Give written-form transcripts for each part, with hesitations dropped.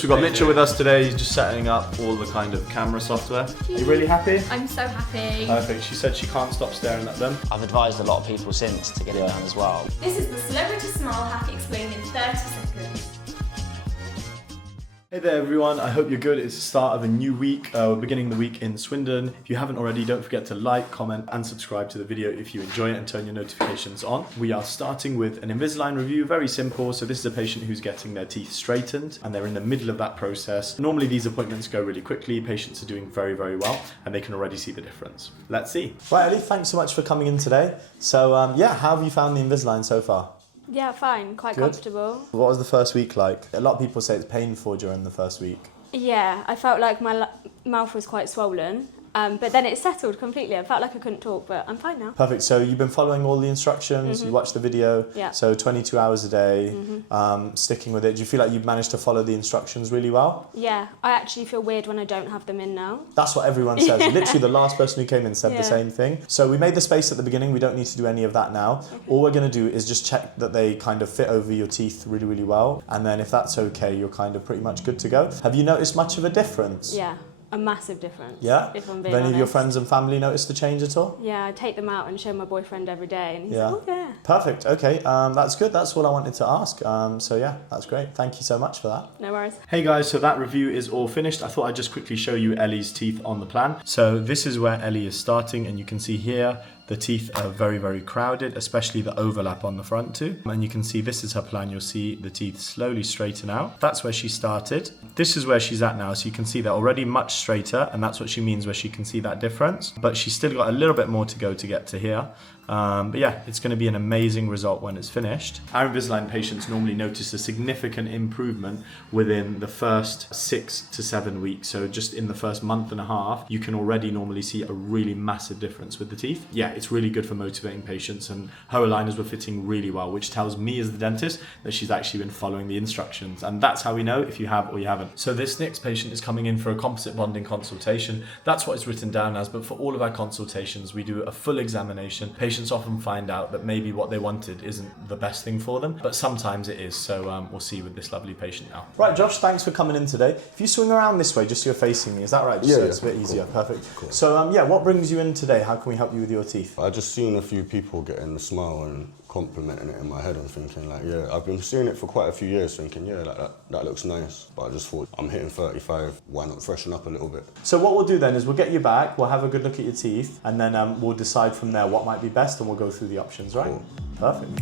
So we've got Mitchell with us today. He's just setting up all the kind of camera software. Are you really happy? I'm so happy. Perfect. She said she can't stop staring at them. I've advised a lot of people since to get it done as well. This is the Celebrity Smile hack explained in 30 seconds. Hey there everyone, I hope you're good. It's the start of a new week. We're beginning the week in Swindon. If you haven't already, don't forget to like, comment and subscribe to the video if you enjoy it and turn your notifications on. We are starting with an Invisalign review, very simple. So this is a patient who's getting their teeth straightened and they're in the middle of that process. Normally these appointments go really quickly. Patients are doing very, very well and they can already see the difference. Let's see. Right, Ellie, thanks so much for coming in today. So yeah, how have you found the Invisalign so far? Yeah, fine. Quite comfortable. What was the first week like? A lot of people say it's painful during the first week. Yeah, I felt like my mouth was quite swollen, but then it settled completely. I felt like I couldn't talk, but I'm fine now. Perfect. So you've been following all the instructions, you watched the video, Yeah. So 22 hours a day, sticking with it. Do you feel like you've managed to follow the instructions really well? Yeah, I actually feel weird when I don't have them in now. That's what everyone says. Literally the last person who came in said the Yeah. same thing. So we made the space at the beginning. We don't need to do any of that now. Okay. All we're going to do is just check that they kind of fit over your teeth really, really well. And then if that's okay, you're kind of pretty much good to go. Have you noticed much of a difference? Yeah, a massive difference. Yeah? If I'm Have being any of your honest. friends and family noticed the change at all? Yeah, I take them out and show my boyfriend every day, and he's Yeah. like, oh yeah. Perfect. Okay, that's good. That's all I wanted to ask. So yeah, that's great. Thank you so much for that. No worries. Hey guys, so that review is all finished. I thought I'd just quickly show you Ellie's teeth on the plan. So this is where Ellie is starting, and you can see here the teeth are very, very crowded, especially the overlap on the front too. And you can see this is her plan. You'll see the teeth slowly straighten out. That's where she started. This is where she's at now. So you can see they're already much straighter, and that's what she means where she can see that difference. But she's still got a little bit more to go to get to here. But yeah, it's going to be an amazing result when it's finished. Our Invisalign patients normally notice a significant improvement within the first 6 to 7 weeks. So just in the first month and a half, you can already normally see a really massive difference with the teeth. Yeah, it's really good for motivating patients, and her aligners were fitting really well, which tells me as the dentist that she's actually been following the instructions. And that's how we know if you have or you haven't. So this next patient is coming in for a composite bonding consultation. That's what it's written down as, but for all of our consultations, we do a full examination. Patients often find out that maybe what they wanted isn't the best thing for them, but sometimes it is. So we'll see with this lovely patient now. Right, Josh, thanks for coming in today. If you swing around this way, just so you're facing me, is that right? Just so it's a bit easier. Perfect. Cool. So yeah, what brings you in today? How can we help you with your teeth? I just seen a few people getting the smile and complimenting it in my head and thinking like, yeah, I've been seeing it for quite a few years thinking, yeah, like that looks nice. But I just thought, I'm hitting 35, why not freshen up a little bit? So what we'll do then is we'll get you back, we'll have a good look at your teeth, and then we'll decide from there what might be best, and we'll go through the options, right? Cool. Perfect.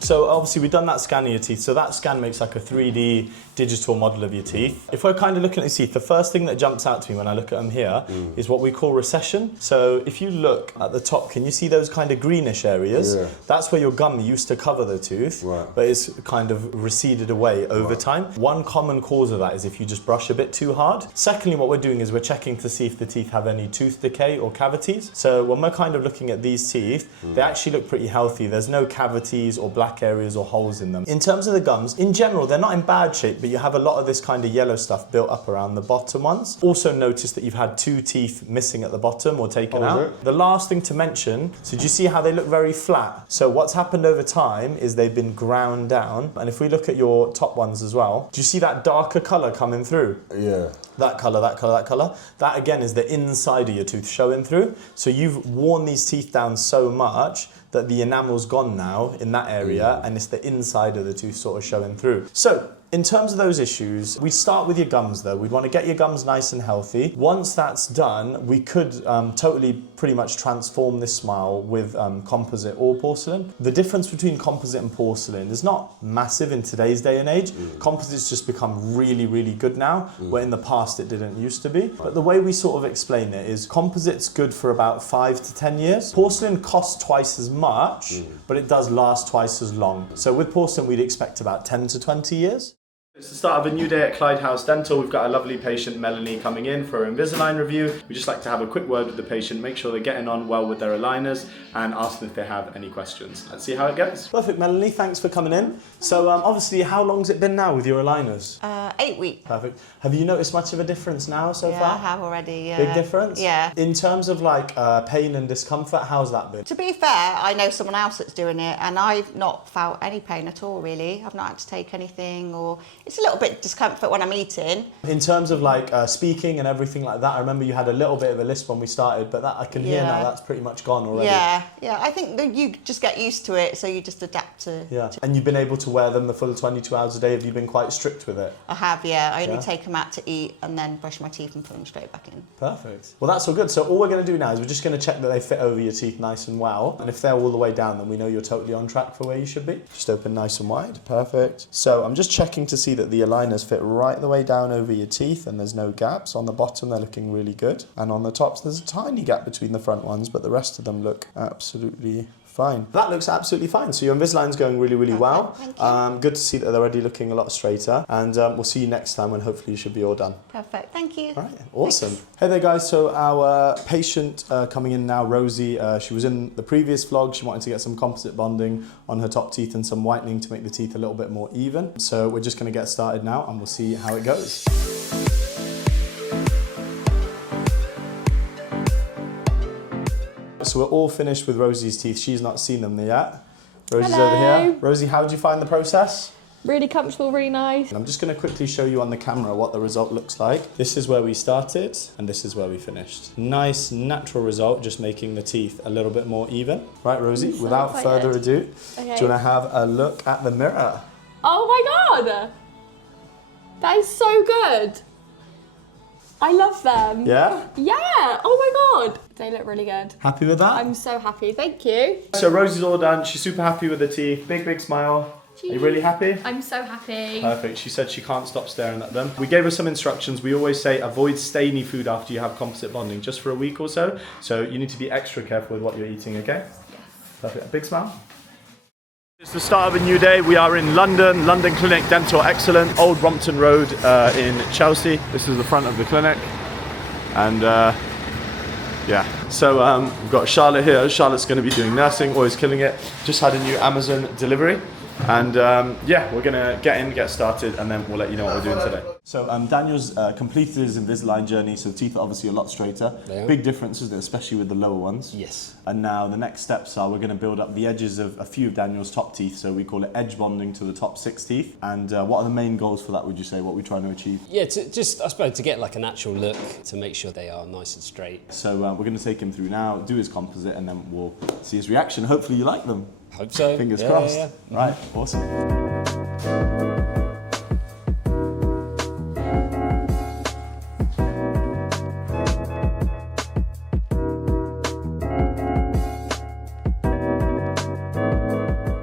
So obviously we've done that scan of your teeth. So that scan makes like a 3D digital model of your teeth. If we're kind of looking at your teeth, the first thing that jumps out to me when I look at them here is what we call recession. So if you look at the top, can you see those kind of greenish areas? Yeah. That's where your gum used to cover the tooth, Right. but it's kind of receded away over time. One common cause of that is if you just brush a bit too hard. Secondly, what we're doing is we're checking to see if the teeth have any tooth decay or cavities. So when we're kind of looking at these teeth, they actually look pretty healthy. There's no cavities or black areas or holes in them. In terms of the gums, in general, they're not in bad shape, but you have a lot of this kind of yellow stuff built up around the bottom ones. Also notice that you've had 2 teeth missing at the bottom or taken out. it? The last thing to mention, so do you see how they look very flat? So what's happened over time is they've been ground down. And if we look at your top ones as well, do you see that darker color coming through? Yeah. That colour, that colour, that colour. That again is the inside of your tooth showing through. So you've worn these teeth down so much that the enamel's gone now in that area, and it's the inside of the tooth sort of showing through. So in terms of those issues, we start with your gums though. We'd want to get your gums nice and healthy. Once that's done, we could totally pretty much transform this smile with composite or porcelain. The difference between composite and porcelain is not massive in today's day and age. Composite's just become really, really good now, where in the past it didn't used to be. But the way we sort of explain it is composite's good for about 5 to 10 years. Porcelain costs twice as much, but it does last twice as long. So with porcelain, we'd expect about 10 to 20 years. It's the start of a new day at Clyde House Dental. We've got a lovely patient, Melanie, coming in for her Invisalign review. We just like to have a quick word with the patient, make sure they're getting on well with their aligners, and ask them if they have any questions. Let's see how it goes. Perfect, Melanie, thanks for coming in. So obviously, how long's it been now with your aligners? 8 weeks. Perfect. Have you noticed much of a difference now so far? Yeah, I have already. Yeah. Big difference? Yeah. In terms of like pain and discomfort, how's that been? To be fair, I know someone else that's doing it, and I've not felt any pain at all, really. I've not had to take anything, or it's a little bit discomfort when I'm eating. In terms of like speaking and everything like that, I remember you had a little bit of a lisp when we started, but that I can hear now, that's pretty much gone already. Yeah, yeah. I think that you just get used to it, so you just adapt to. Yeah. And you've been able to wear them the full 22 hours a day. Have you been quite strict with it? I have, yeah. I only take them out to eat and then brush my teeth and put them straight back in. Perfect. Well, that's all good. So all we're going to do now is we're just going to check that they fit over your teeth nice and well. And if they're all the way down, then we know you're totally on track for where you should be. Just open nice and wide. Perfect. So I'm just checking to see that the aligners fit right the way down over your teeth and there's no gaps. On the bottom, they're looking really good. And on the tops, there's a tiny gap between the front ones, but the rest of them look absolutely fine. That looks absolutely fine. So your Invisalign's going really, really well. Thank you. Good to see that they're already looking a lot straighter. And we'll see you next time when hopefully you should be all done. Perfect. Thank you. All right, awesome. Hey there, guys. So our patient coming in now, Rosie, she was in the previous vlog. She wanted to get some composite bonding on her top teeth and some whitening to make the teeth a little bit more even. So we're just going to get started now and we'll see how it goes. So we're all finished with Rosie's teeth. She's not seen them yet. Rosie's over here. Rosie, how did you find the process? Really comfortable, really nice. I'm just going to quickly show you on the camera what the result looks like. This is where we started and this is where we finished. Nice, natural result, just making the teeth a little bit more even. Right, Rosie, So without excited. further ado, Okay. do you want to have a look at the mirror? Oh my god! That is so good. I love them. Yeah? Yeah. Oh my god. They look really good. Happy with that? I'm so happy. Thank you. So Rosie's all done. She's super happy with the teeth. Big, big smile. Are you really happy? I'm so happy. Perfect. She said she can't stop staring at them. We gave her some instructions. We always say avoid stainy food after you have composite bonding, just for a week or so. So you need to be extra careful with what you're eating, okay? Yes. Perfect. A big smile. It's the start of a new day. We are in London, London Clinic Dental Excellence, Old Brompton Road in Chelsea. This is the front of the clinic. And yeah, so we've got Charlotte here. Charlotte's going to be doing nursing, always killing it. Just had a new Amazon delivery. And yeah, we're gonna get started, and then we'll let you know what we're doing today. So Daniel's completed his Invisalign journey, so the teeth are obviously a lot straighter. Big differences, especially with the lower ones. Yes. And now the next steps are we're gonna build up the edges of a few of Daniel's top teeth, so we call it edge bonding to the top 6 teeth. And what are the main goals for that, would you say? What we're trying to achieve? Yeah, just I suppose to get like a natural look, to make sure they are nice and straight. So we're gonna take him through now, do his composite, and then we'll see his reaction. Hopefully you like them. Hope so. Fingers Yeah, crossed. yeah. Right, awesome.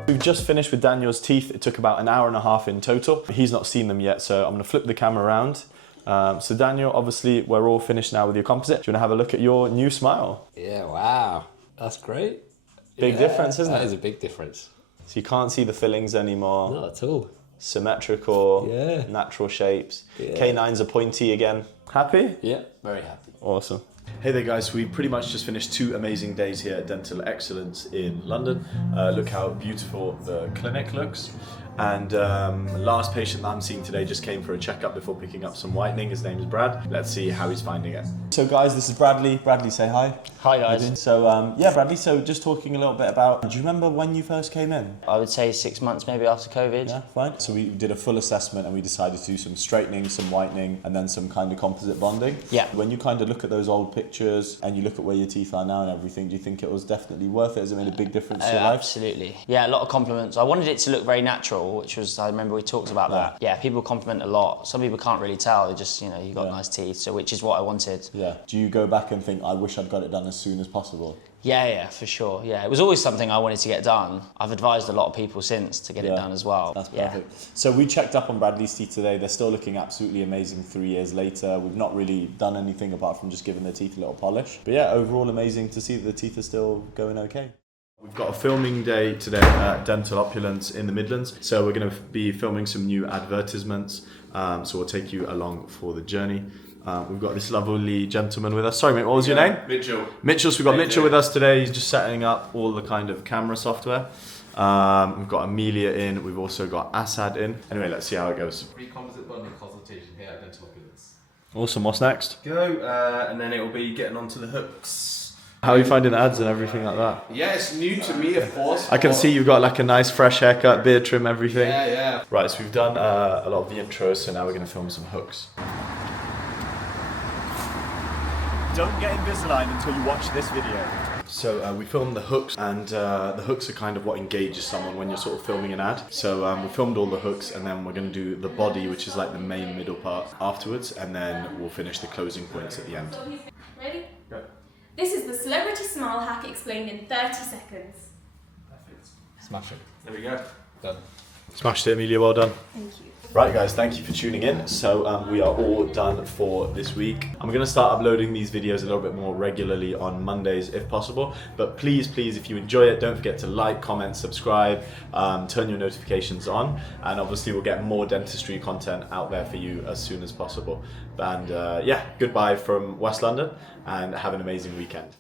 We've just finished with Daniel's teeth. It took about an hour and a half in total. He's not seen them yet, so I'm gonna flip the camera around. So Daniel, obviously we're all finished now with your composite. Do you wanna have a look at your new smile? Yeah, wow. That's great. Big difference, isn't it? That is a big difference. So you can't see the fillings anymore. Not at all. Symmetrical, Yeah. natural shapes. Yeah. Canines are pointy again. Happy? Yeah, very happy. Awesome. Hey there guys, we pretty much just finished 2 amazing days here at Dental Excellence in London. Look how beautiful the clinic looks. And last patient that I'm seeing today just came for a checkup before picking up some whitening. His name is Brad. Let's see how he's finding it. So guys, this is Bradley. Bradley, say hi. Hi guys. So yeah, Bradley, so just talking a little bit about, do you remember when you first came in? I would say 6 months maybe after COVID. Yeah, fine. So we did a full assessment and we decided to do some straightening, some whitening, and then some kind of composite bonding. Yeah. When you kind of look at those old pictures and you look at where your teeth are now and everything, do you think it was definitely worth it? Has it made a big difference to your life? Absolutely. Yeah, a lot of compliments. I wanted it to look very natural, which was, I remember we talked about that. Yeah, people compliment a lot. Some people can't really tell. They just, you know, you got nice teeth, so which is what I wanted. Yeah. Do you go back and think, I wish I'd got it done as soon as possible? Yeah, for sure. Yeah, it was always something I wanted to get done. I've advised a lot of people since to get it done as well. That's perfect. So we checked up on Bradley's teeth today. They're still looking absolutely amazing 3 years later. We've not really done anything apart from just giving their teeth a little polish. But yeah, overall amazing to see that the teeth are still going okay. We've got a filming day today at Dental Opulence in the Midlands. So we're going to be filming some new advertisements. So we'll take you along for the journey. We've got this lovely gentleman with us. Sorry mate, what was your name? Mitchell. Mitchell, so we've got Mitchell with us today. He's just setting up all the kind of camera software. We've got Amelia in, we've also got Assad in. Anyway, let's see how it goes. Free composite bonding consultation here at Dental Opulence. Awesome, what's next? Go, and then it will be getting onto the hooks. How are you finding the ads and everything like that? Yeah, it's new to me, of course. I can see you've got like a nice fresh haircut, beard trim, everything. Yeah. Right, so we've done a lot of the intros, so now we're going to film some hooks. Don't get Invisalign until you watch this video. So we filmed the hooks, and the hooks are kind of what engages someone when you're sort of filming an ad. So we filmed all the hooks, and then we're going to do the body, which is like the main middle part afterwards, and then we'll finish the closing points at the end. Ready? Yeah. This is the celebrity smile hack explained in 30 seconds. Perfect. Smash it. There we go. Done. Smashed it, Amelia, well done. Thank you. Right guys, thank you for tuning in. So we are all done for this week. I'm going to start uploading these videos a little bit more regularly on Mondays if possible. But please, if you enjoy it, don't forget to like, comment, subscribe, turn your notifications on. And obviously we'll get more dentistry content out there for you as soon as possible. And yeah, goodbye from West London and have an amazing weekend.